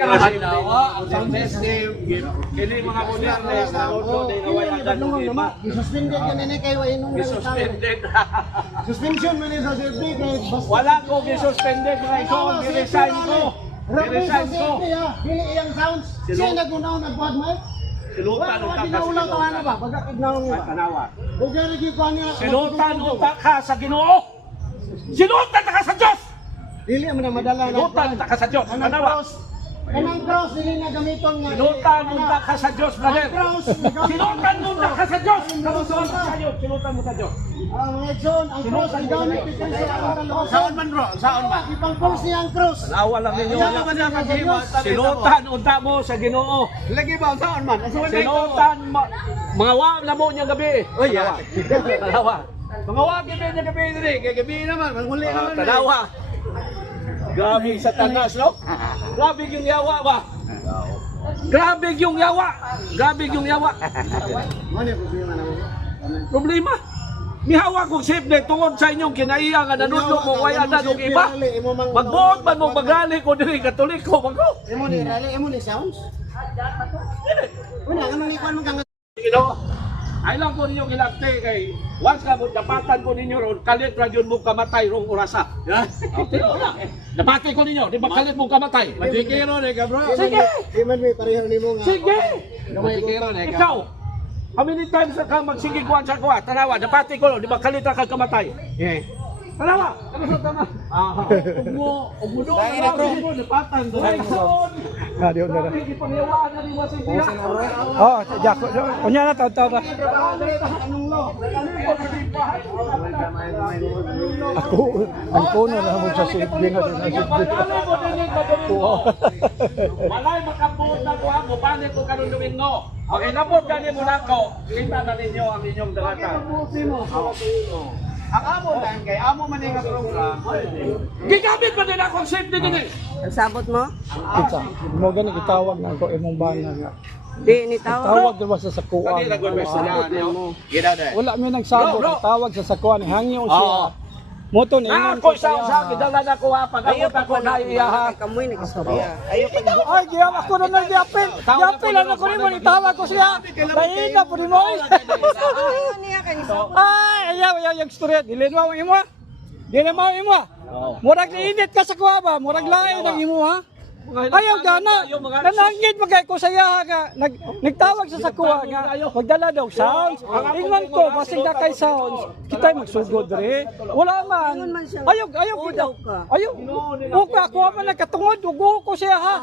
Ang sound system, kini mga moderne sa auto din away agad ng iba. Suspended ka nini kay wa inong Suspended. suspension man sa safety kay basta Wala ko gisuspended mga ikaw, i-resign ko. I-resign ko. Dili iyang sounds. Siya nagunaw nagbuhat mo. Silutan utak ka sa Ulaw to ana ba? Baga ignaw mo ba? Tanawa. Ug gani gyud ko niya. Silutan utak ka sa Ginoo. Silutan ka sa Dios. Dili man na madala na. Silutan utak ka sa Dios. Tanawa. Kanang cross dili na gamiton nga. Silutan utak ka sa Dios, brother. Cross. Silutan utak ka sa Dios. Silutan mo sa Dios. Mga John, ang cross ay gamit ito sa ang dalawa. Saan man bro? Saan man? Ibang cross niya ang cross. Tanawa lang ninyo. Silutan unta mo sa Ginoo. Lagi ba saan man? Sinutan mga wag na mo niya gabi. Oy, tanawa. Mga wagi ba niya gabi diri? Kay gabi naman, manghuli naman. Tanawa. Grabe sa tanas, no? Grabe yung yawa ba? Grabe yung yawa. Grabe yung yawa. Ano problema na mo? Problema. Mihawa kong safety tungod sa inyong kinaiya nga nanudlo mo way ada ng iba. Magbuot man mo magali ko diri Katoliko magko. Imo ni rally, imo ni sounds. Wala nga manikuan mo kang Ginoo. Ay lang po ninyo ginagte kay once ka mo dapatan ko ninyo ron kalit ra gyud mo kamatay rong orasa. Dapati ko ninyo, di ba kalit mo kamatay? Madikiro na ka bro. Sige. Di man may pareho nimo nga. Sige. Madikiro na ka. Ikaw. How many times ka magsingig kuan sa kuha? Tanawa, dapati ko di ba kalit ra ka kamatay? Eh. Tanawa. Ano sa tama? Aha. Ug mo do. Dai na bro, dapatan do. Ah, di na. Hindi pa niyawaan na ni mo sa Oh, jako. Kunya na taw na. Ako, ang puno na mo sa safety nga din sa safety. Walay makabuot na kuha mo, paano ko karon Domingo? Ang inabot gani mo nako, kita na ninyo ang inyong dalaga. Ang amo lang kay amo man nga program. Gigamit pa din akong safety din eh. Ang sabot mo? Kita. Mo gani gitawag na ako imong bana nga. Di ni tawag. Tawag diba sa sakuan. Kani nag-request na niyo. Gida dai. Wala mi nagsabot, Bro. tawag sa sakuan, hangyo siya. Moto ni ingon Ako sa gidala na ko ha, pag-abot ako na iyaha. Kamoy nagkastorya. Ayaw pag Ay, giyam ako na nang giapil. Giapil ano ko nimo itawag ko siya. Dahil po nimo. ayaw niya kay Ay, ayaw yung storya. Dili mo imo. Dili mo imo. Murag niinit ka sa kuha ba? Murag lain ang imo ha. Ayaw gana. Nanangit magay ko saya nga nagtawag sa sakuha nga magdala daw sounds. Ingon ko basig na kay sounds. Kita magsugod diri. Wala man. Ayaw Udaw ka. Ayaw. Uka ako man nagkatungod ug ko siya ha.